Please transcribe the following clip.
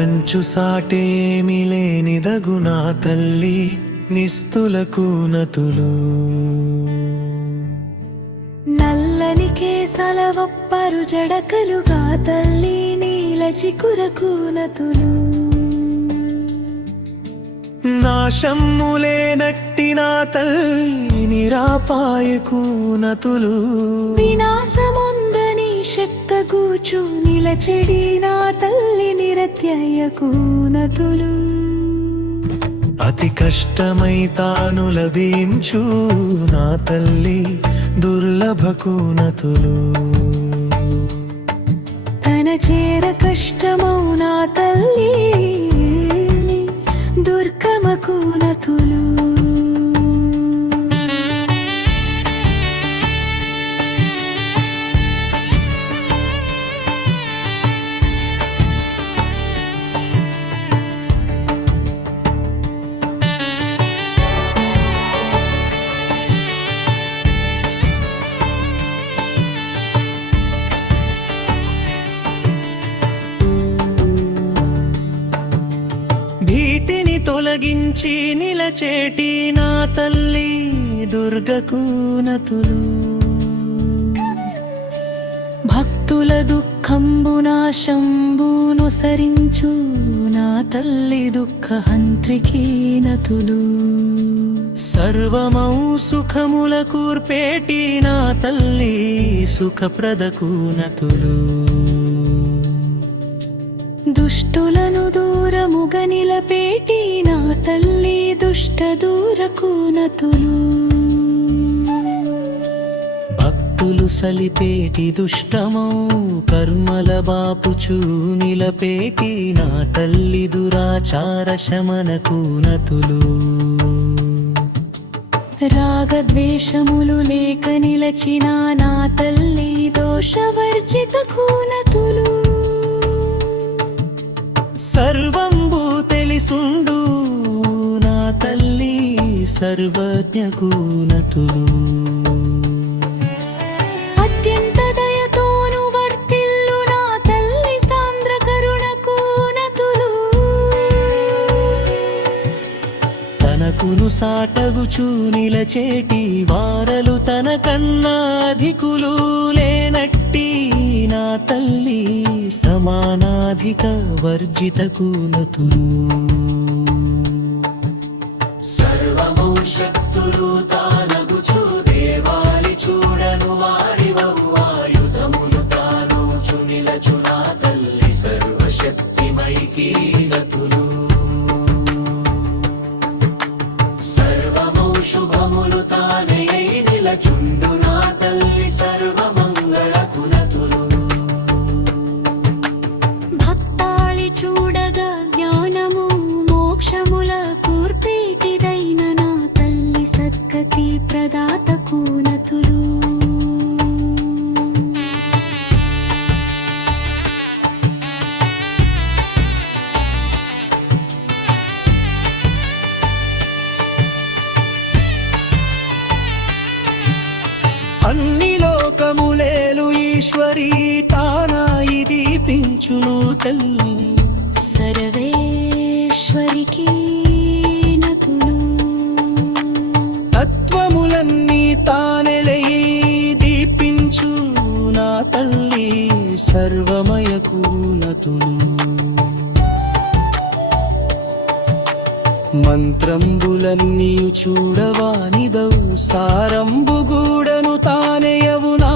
కంచు సాటేమి లేనిదగు నా తల్లి నిస్తులకు నతులు. నల్లని కేసల ఒప్పరు జడకలుగా తల్లి నీల చికురకు నతులు. నాశమ్ములే నట్టి నా తల్లి నిరాపాయకు నతులు. వినాశముందని శక్తగూచు నిలచెడి నా తల్లి నిరత్యయకు నతులు. అతి కష్టమై తాను లభించు నా తల్లి దుర్లభకు నతులు. తన చేర కష్టమౌ నా తల్లి దుర్గమకు నతులు. భీతిని తొలగించి నిలచేటి నా తల్లి దుర్గకు నతులు. భక్తుల దుఃఖంబు నాశంబును సరించు నా తల్లి దుఃఖహంత్రికి నతులు. సర్వమౌ సుఖముల కూర్పేటి నా తల్లి సుఖప్రదకు నతులు. దుష్టులను దూరముగా నిలపేటి నా తల్లి దుష్ట దూరకు నతులు. భక్తులు సలిపేటి దుష్టమౌ కర్మల బాపుచూ నిలపేటి నా తల్లి దురాచార శమనకు నతులు. రాగద్వేషములు లేక నిలచిన నా తల్లి దోషవర్జితకు నతులు. సర్వంబు తెలిసుండు నా తల్లి సర్వజ్ఞకు నతులు. అత్యంత దయతోను వర్తిల్లు నా తల్లి సాంద్ర కరుణకు నతులు. తనకును సాటగుచు నిలచేటి వారలు తన కన్నా అధికులు లేనట్టి నా తల్లి సమానాధిక వర్జితకు నతులు. సర్వమౌ శక్తులు తానగుచు దేవాలి చూడను వారివవు ఆయుధములు తానుచు నిలచు నా తల్లి సర్వశక్తిమైకి నతులు. సర్వమౌ శుభములు తానే నిలచుండు నా తల్లి సర్వమంగళకు నతులు. భక్తాళి చూడగా జ్ఞానము మోక్షముల కూర్పేటిదైన నా తల్లి సద్గతి ప్రదాతకు నతులు. అన్ని లోకములేలు ఈశ్వరీ తానాయి దీపించును తల్లి. సర్వేశ్వరికి నతులు. తత్వములన్నీ తానెలై దీపించు నా తల్లి సర్వమయకు నతులు. మంత్రంబులన్నీ చూడవానిదవు సారంబుగూడను తానెయవు నా